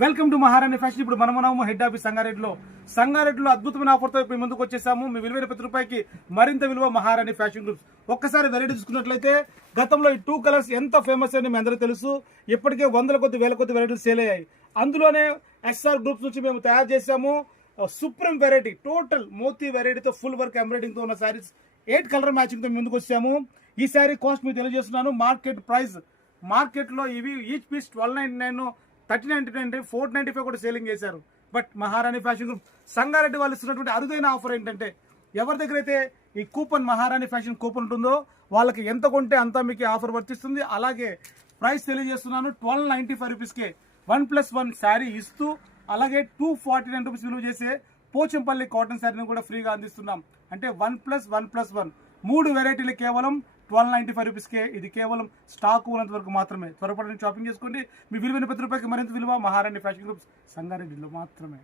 Welcome to మహారాణి fashion. ఇప్పుడు మనము హెడ్ ఆఫీస్ సంగారెడ్డిలో అద్భుతమైన ఆఫర్తో ఇప్పుడు ముందుకు వచ్చేసాము. మీ విలువైన ₹10 మరింత విలువ మహారాణి ఫ్యాషన్ గ్రూప్స్. ఒక్కసారి వెరైటీ చూసుకున్నట్లయితే గతంలో ఈ 2 కలర్స్ ఎంత ఫేమస్ అని మీ అందరూ తెలుసు. ఇప్పటికే వందల కొద్ది వేల కొద్ది వెరైటీలు సేల్ అయ్యాయి. అందులోనే ఎస్ఆర్ గ్రూప్స్ నుంచి మేము తయారు చేసాము సుప్రీం వెరైటీ, టోటల్ మోతీ వెరైటీతో ఫుల్ వర్క్ ఎంబ్రాయిడింగ్ తో ఉన్న శారీస్ 8 కలర్ మ్యాచింగ్ తో ముందుకు వచ్చాము. ఈ శారీ కాస్ట్ మీకు తెలియజేస్తున్నాను. మార్కెట్లో ఇవి ఈచ్ పీస్ 1299, 3099, 495 కూడా సేలింగ్ చేశారు. బట్ మహారాణి ఫ్యాషన్ గ్రూప్ సంగారెడ్డి వాళ్ళు ఇస్తున్నటువంటి అరుదైన ఆఫర్ ఏంటంటే, ఎవరి దగ్గర అయితే ఈ కూపన్ మహారాణి ఫ్యాషన్ కూపన్ ఉంటుందో వాళ్ళకి ఎంత కొంటే అంతా మీకు ఆఫర్ వర్తిస్తుంది. అలాగే ప్రైస్ తెలియజేస్తున్నాను, ₹1295కే 1+1 శారీ ఇస్తూ, అలాగే ₹249 విలువ చేసే పోచంపల్లి కాటన్ శారీని కూడా ఫ్రీగా అందిస్తున్నాం. అంటే 1+1+1 3 వెరైటీలు కేవలం ₹1295కే. ఇది కేవలం స్టాక్ ఉన్నంత వరకు మాత్రమే. త్వరపడి షాపింగ్ చేసుకోండి. మీ విలువైన ₹10 మరింత విలువ మహారాణి ఫ్యాషన్ గ్రూప్స్ సంగారెడ్డిలో మాత్రమే.